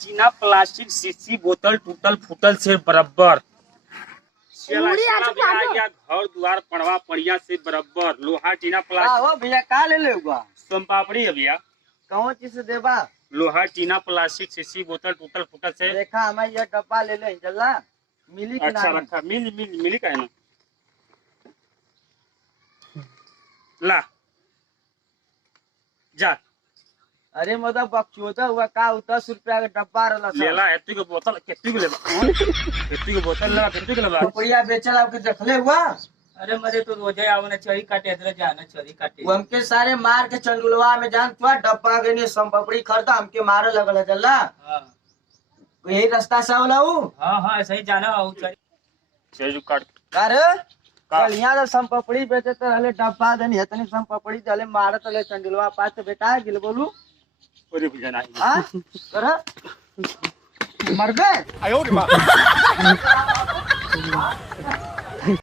चीना प्लास्टिक शीशी बोतल टूटल फूटल से बराबर घर द्वार पड़वा पड़िया से बराबर लोहा टीना प्लास्टिक भैया का ले लेगा सोम पापड़ी है भैया कौन चीज से देबा लोहा टीना प्लास्टिक शीशी बोतल टूटल फूटल से देखा हमें ये डब्बा ले ले चला मिली कि अच्छा नहीं? रखा मिली का है ना ला जा अरे मतलब बकचोदा हुआ का 10 रुपया का डब्बा रहला लेला एत्ती के बोतल केत्ती के लेबा केत्ती के बोतल लेबा केत्ती के लेबा रुपया बेचल आपके देखले हुआ अरे मरे तो रोजे आवने चोरी काटे इधर जाना चोरी काटे वो हमके सारे मार के चंडुलवा में जान तुआ डब्बा के ने संपपड़ी खरीदा हमके मारे लगल चला हां यही रास्ता से होला हूं हां ऐसे ही जाना हो चोरी सेजु काट अरे कल यहाँ तो संपपड़ी बेचे तो रहले डब्बा देनी इतनी संपपड़ी दले मारे तो ले चंडुलवा पास से बेटा गिल बोलू ओरे भैया नहीं हां कर मर गए आयो रे मां